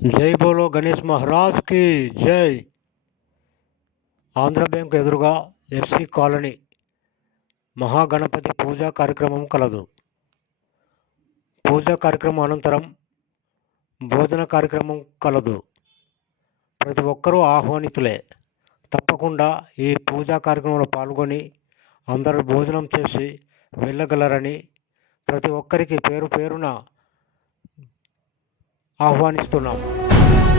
జై బోలో గణేష్ మహారాజ్ కి జై. ఆంధ్ర బ్యాంక్ ఎదురుగా ఎఫ్సి కాలనీ మహాగణపతి పూజా కార్యక్రమం కలదు. పూజా కార్యక్రమం అనంతరం భోజన కార్యక్రమం కలదు. ప్రతి ఒక్కరూ ఆహ్వానితులే. తప్పకుండా ఈ పూజా కార్యక్రమంలో పాల్గొని అందరూ భోజనం చేసి వెళ్ళగలరని ప్రతి ఒక్కరికి పేరు పేరున ఆహ్వానిస్తున్నాం.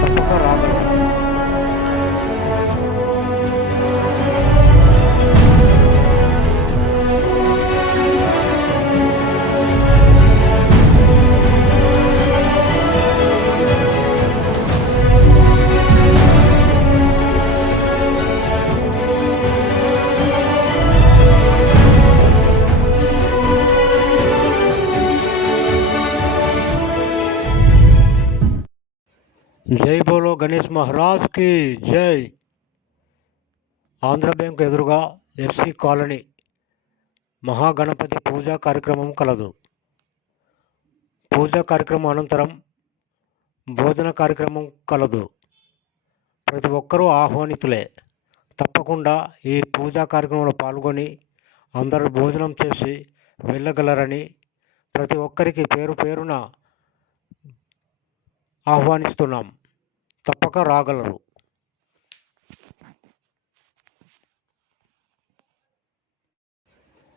తప్పక రాగలరు. జై బోలో గణేష్ మహారాజ్ కి జై. ఆంధ్ర బ్యాంక్ ఎదురుగా ఎఫ్సి కాలనీ మహాగణపతి పూజా కార్యక్రమం కలదు. పూజా కార్యక్రమం అనంతరం భోజన కార్యక్రమం కలదు. ప్రతి ఒక్కరూ ఆహ్వానితులే. తప్పకుండా ఈ పూజా కార్యక్రమంలో పాల్గొని అందరూ భోజనం చేసి వెళ్ళగలరని ప్రతి ఒక్కరికి పేరు పేరున ఆహ్వానిస్తున్నాం. తప్పక రాగలరు.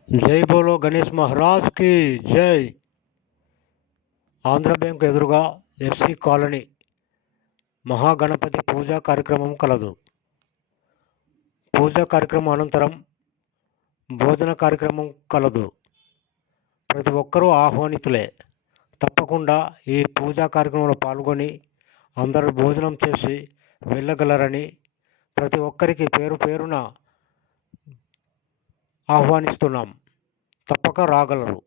జై బోలో గణేష్ మహారాజ్ కి జై. ఆంధ్ర బ్యాంక్ ఎదురుగా ఎఫ్సి కాలనీ మహాగణపతి పూజా కార్యక్రమం కలదు. పూజా కార్యక్రమం అనంతరం భోజన కార్యక్రమం కలదు. ప్రతి ఒక్కరూ ఆహ్వానితులే. తప్పకుండా ఈ పూజా కార్యక్రమంలో పాల్గొని అందరూ భోజనం చేసి వెళ్ళగలరని ప్రతి ఒక్కరికి పేరు పేరున ఆహ్వానిస్తున్నాం. తప్పక రాగలరు.